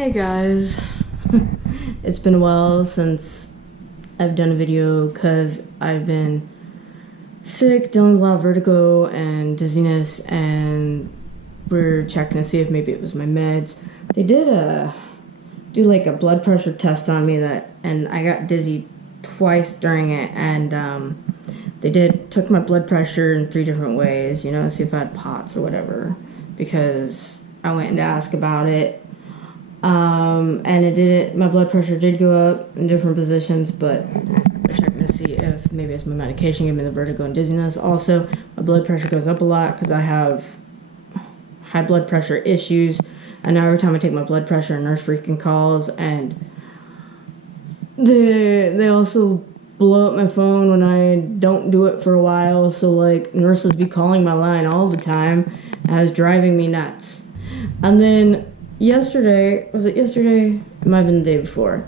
Hey guys, it's been a while since I've done a video because I've been sick, dealing with a lot of vertigo and dizziness, and we're checking to see if maybe it was my meds. They did do like a blood pressure test on me and I got dizzy twice during it, and they took my blood pressure in 3 different ways, you know, see if I had POTS or whatever, because I went in to ask about it. And my blood pressure did go up in different positions, but we're checking to see if maybe it's my medication giving me the vertigo and dizziness. Also, my blood pressure goes up a lot because I have high blood pressure issues, and now every time I take my blood pressure, a nurse freaking calls, and they also blow up my phone when I don't do it for a while, so like nurses be calling my line all the time, and it's driving me nuts. And then was it yesterday? It might have been the day before.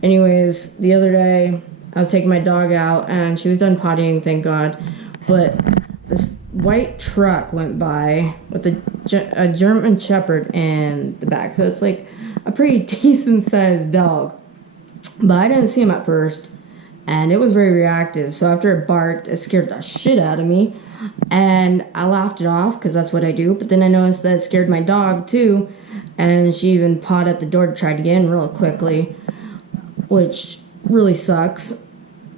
Anyways, the other day, I was taking my dog out, and she was done pottying, thank God. But this white truck went by with a German Shepherd in the back. So it's like a pretty decent-sized dog. But I didn't see him at first, and it was very reactive. So after it barked, it scared the shit out of me. And I laughed it off, because that's what I do. But then I noticed that it scared my dog, too. And she even pawed at the door to try to get in real quickly, which really sucks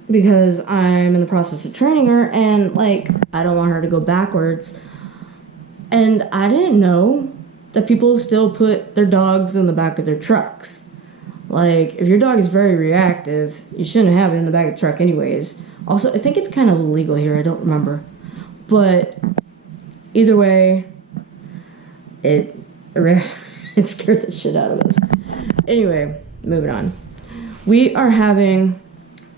because I'm in the process of training her, and like I don't want her to go backwards. And I didn't know that people still put their dogs in the back of their trucks. Like, if your dog is very reactive, you shouldn't have it in the back of the truck anyways. Also, I think it's kind of illegal here, I don't remember. But either way, it scared the shit out of us. Anyway, moving on. We are having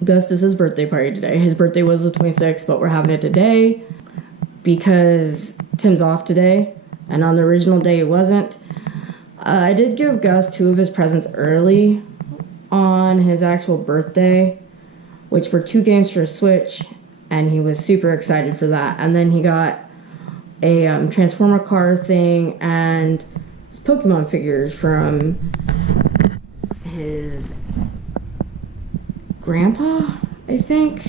Augustus's birthday party today. His birthday was the 26th, but we're having it today because Tim's off today, and on the original day it wasn't. I did give Gus 2 of his presents early on his actual birthday, which were 2 games for a Switch, and he was super excited for that. And then he got a Transformer car thing and Pokemon figures from his grandpa, I think.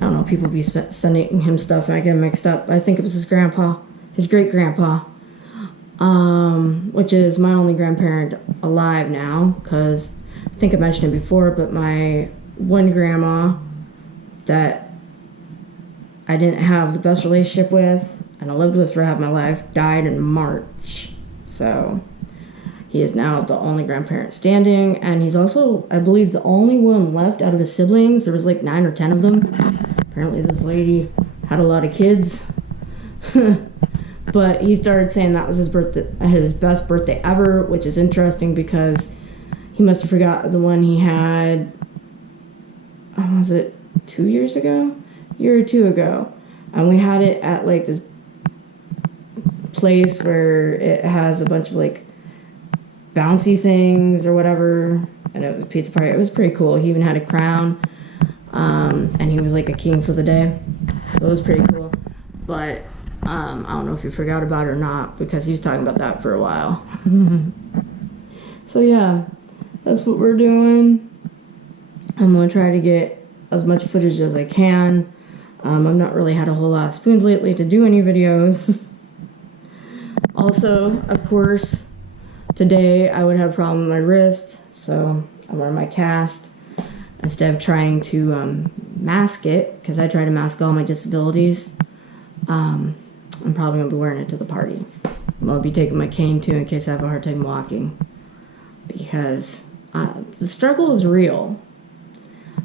I don't know, people be sending him stuff and I get him mixed up. I think it was his grandpa, his great-grandpa, which is my only grandparent alive now, because I think I mentioned it before, but my one grandma that I didn't have the best relationship with and I lived with for half my life died in March. So he is now the only grandparent standing, and he's also, I believe, the only one left out of his siblings. There was like 9 or 10 of them. Apparently this lady had a lot of kids. But he started saying that was his best birthday ever, which is interesting because he must have forgot the one he had, was it 2 years ago? A year or 2 ago. And we had it at like this place where it has a bunch of like bouncy things or whatever, and it was a pizza party. It was pretty cool. He even had a crown, and he was like a king for the day, so it was pretty cool. But I don't know if he forgot about it or not, because he was talking about that for a while. So yeah, that's what we're doing. I'm gonna try to get as much footage as I can. I've not really had a whole lot of spoons lately to do any videos. Also, of course, today I would have a problem with my wrist, so I'm wearing my cast instead of trying to mask it, because I try to mask all my disabilities. I'm probably going to be wearing it to the party. I'll be taking my cane too in case I have a hard time walking, because the struggle is real.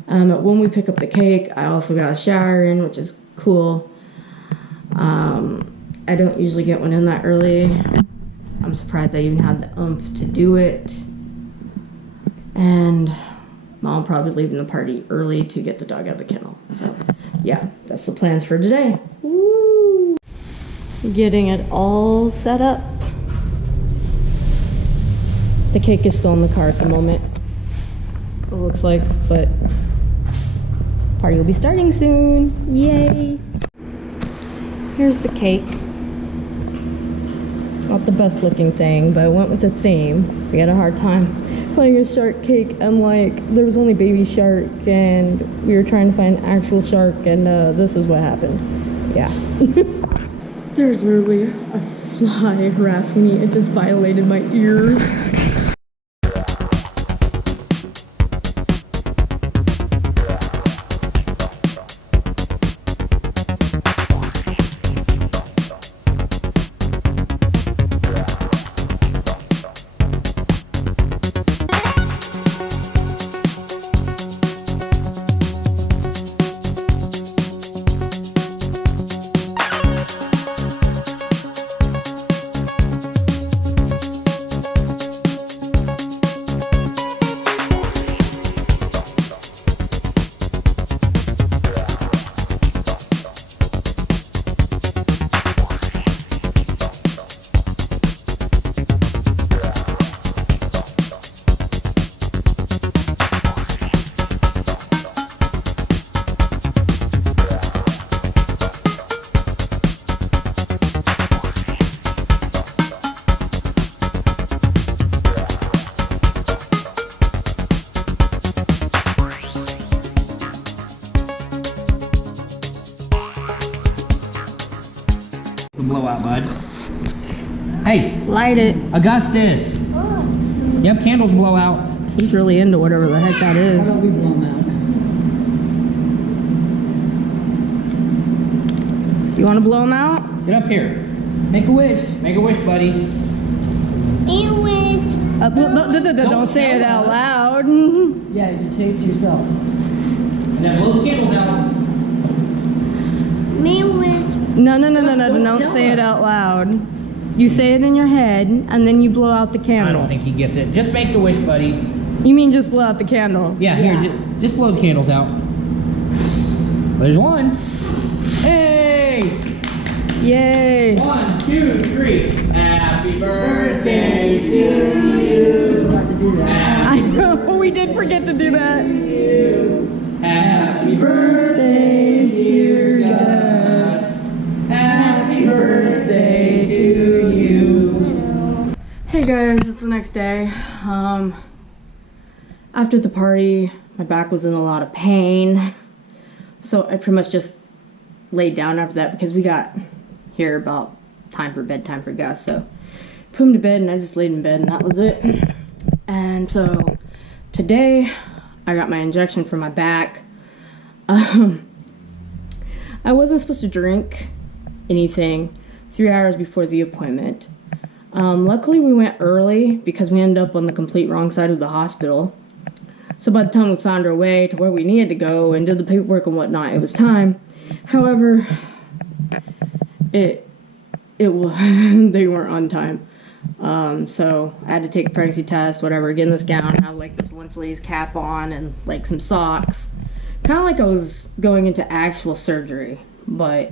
When we pick up the cake, I also got a shower in, which is cool. I don't usually get one in that early. I'm surprised I even had the oomph to do it. And Mom probably leaving the party early to get the dog out of the kennel. So, yeah, that's the plans for today. Woo! Getting it all set up. The cake is still in the car at the moment, it looks like, but party will be starting soon. Yay! Here's the cake. All not the best looking thing, but I went with the theme. We had a hard time finding a shark cake, and like there was only baby shark, and we were trying to find an actual shark, and this is what happened. Yeah. There's literally a fly harassing me. It just violated my ears. Blowout, bud. Hey! Light it. Augustus! Oh. Yep, candles blow out. He's really into whatever the heck that is. How about we blow them out? You want to blow them out? Get up here. Make a wish. Make a wish, buddy. Don't say it out loud. Yeah, you say it to yourself. And then blow the candles out. No, don't say it out loud. You say it in your head, and then you blow out the candle. I don't think he gets it. Just make the wish, buddy. You mean just blow out the candle? Yeah, here, just blow the candles out. There's one. Hey! Yay! 1, 2, 3. Happy birthday to you. Forgot to do that. I know, we did forget to do that. Happy birthday, dear Gus. Happy birthday to you. Hey guys, it's the next day. After the party, my back was in a lot of pain. So I pretty much just laid down after that because we got here about time for bedtime for Gus. So put him to bed and I just laid in bed and that was it. And so today I got my injection for my back. I wasn't supposed to drink anything 3 hours before the appointment. Luckily we went early because we ended up on the complete wrong side of the hospital. So by the time we found our way to where we needed to go and did the paperwork and whatnot, it was time. However, it was they weren't on time. So I had to take a pregnancy test, whatever, get in this gown, have like this Lynch cap on and like some socks. Kind of like I was going into actual surgery, but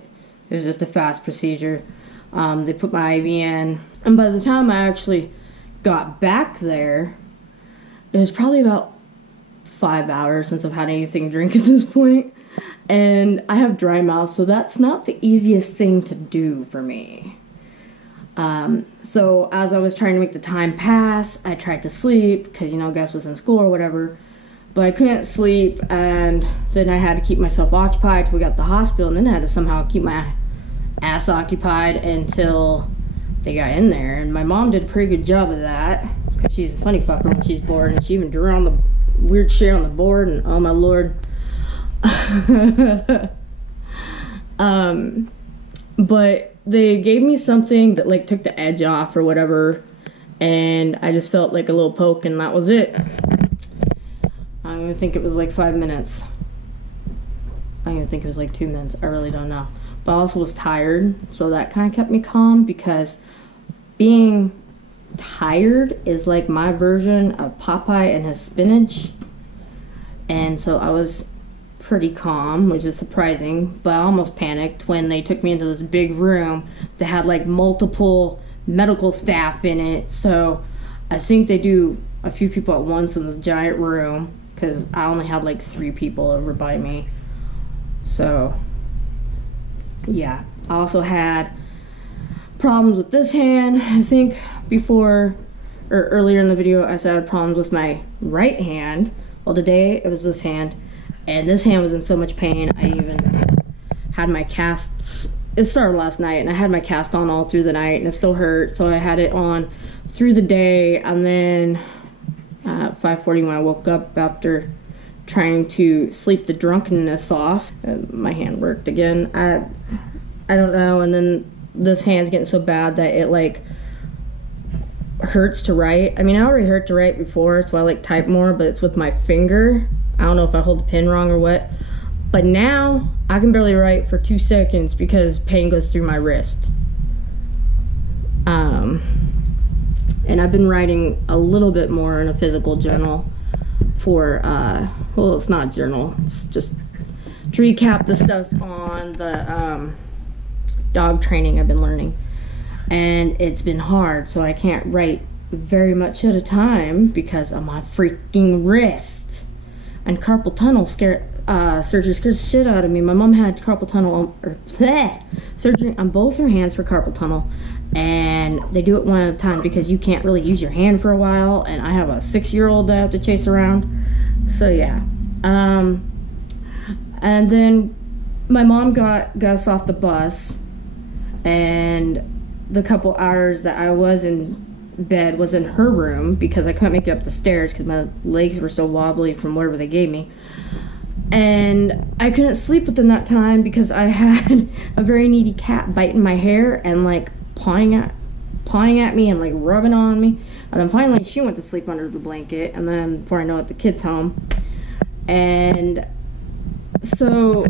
it was just a fast procedure. They put my IV in, and by the time I actually got back there, it was probably about 5 hours since I've had anything to drink at this point. And I have dry mouth, so that's not the easiest thing to do for me. So as I was trying to make the time pass, I tried to sleep, because, you know, Gus was in school or whatever. But I couldn't sleep, and then I had to keep myself occupied till we got to the hospital, and then I had to somehow keep my ass occupied until they got in there. And my mom did a pretty good job of that, because she's a funny fucker when she's bored, and she even drew on the weird shit on the board, and oh my lord. But they gave me something that like took the edge off or whatever, and I just felt like a little poke, and that was it. I don't even think it was like 5 minutes. I don't even think it was like 2 minutes. I really don't know. But I also was tired, so that kind of kept me calm, because being tired is like my version of Popeye and his spinach. And so I was pretty calm, which is surprising, but I almost panicked when they took me into this big room that had like multiple medical staff in it. So I think they do a few people at once in this giant room, because I only had like 3 people over by me. So yeah, I also had problems with this hand. I think before or earlier in the video I said I had problems with my right hand. Well, today it was this hand, and this hand was in so much pain. I even had my casts. It started last night, and I had my cast on all through the night, and it still hurt. So I had it on through the day, and then at 5:40 when I woke up after trying to sleep the drunkenness off, my hand worked again. I don't know, and then this hand's getting so bad that it like hurts to write. I mean, I already hurt to write before, so I like type more, but it's with my finger. I don't know if I hold the pen wrong or what, but now I can barely write for 2 seconds because pain goes through my wrist. And I've been writing a little bit more in a physical journal for, well, it's not a journal, it's just to recap the stuff on the dog training I've been learning. And it's been hard, so I can't write very much at a time because of my freaking wrists. And carpal tunnel surgery scares the shit out of me. My mom had carpal tunnel, surgery on both her hands for carpal tunnel. And they do it one at a time because you can't really use your hand for a while. And I have a 6-year-old that I have to chase around. So yeah. And then my mom got us off the bus. And the couple hours that I was in bed was in her room because I couldn't make it up the stairs because my legs were so wobbly from whatever they gave me. And I couldn't sleep within that time because I had a very needy cat biting my hair and like pawing at me and like rubbing on me. And then finally she went to sleep under the blanket, and then before I know it, the kid's home. And so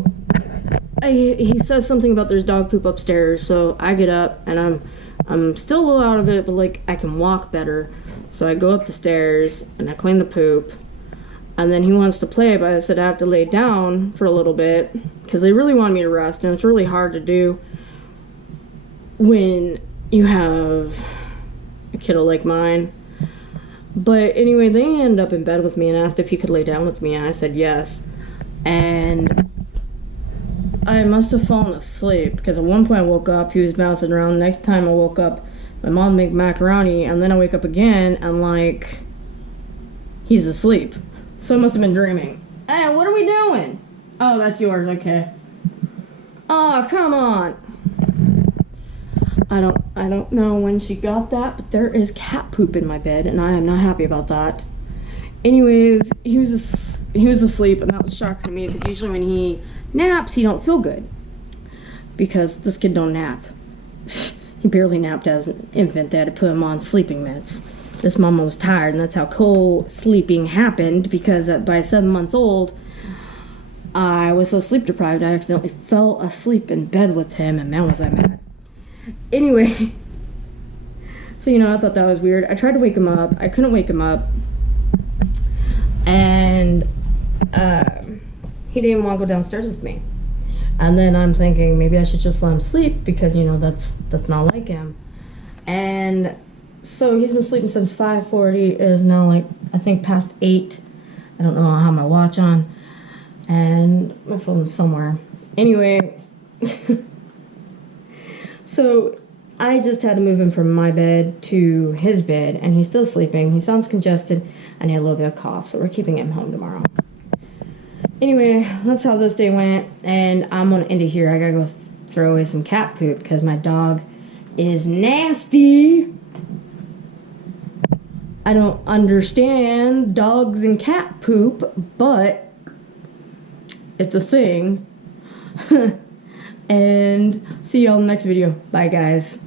he says something about there's dog poop upstairs, so I get up and I'm still a little out of it, but like I can walk better. So I go up the stairs and I clean the poop, and then he wants to play, but I said I have to lay down for a little bit because they really want me to rest, and it's really hard to do when you have a kiddo like mine. But anyway, they ended up in bed with me and asked if he could lay down with me, and I said yes. And I must have fallen asleep because at one point I woke up, he was bouncing around. The next time I woke up, my mom made macaroni, and then I wake up again and like he's asleep. So I must have been dreaming. Hey, what are we doing? Oh, that's yours, okay. Oh, come on. I don't know when she got that, but there is cat poop in my bed, and I am not happy about that. Anyways, he was asleep, and that was shocking to me because usually when he naps, he don't feel good because this kid don't nap. He barely napped as an infant. They had to put him on sleeping meds. This mama was tired, and that's how co-sleeping happened because by 7 months old, I was so sleep deprived I accidentally fell asleep in bed with him, and man was I mad. Anyway, so I thought that was weird. I tried to wake him up. I couldn't wake him up, and he didn't even want to go downstairs with me. And then I'm thinking maybe I should just let him sleep because that's not like him. And so he's been sleeping since 5:40. It is now like I think past 8. I don't know. I have my watch on and my phone's somewhere. Anyway, so I just had to move him from my bed to his bed, and he's still sleeping. He sounds congested, and he had a little bit of cough, so we're keeping him home tomorrow. Anyway, that's how this day went, and I'm going to end it here. I got to go throw away some cat poop because my dog is nasty. I don't understand dogs and cat poop, but it's a thing. And see y'all in the next video. Bye, guys.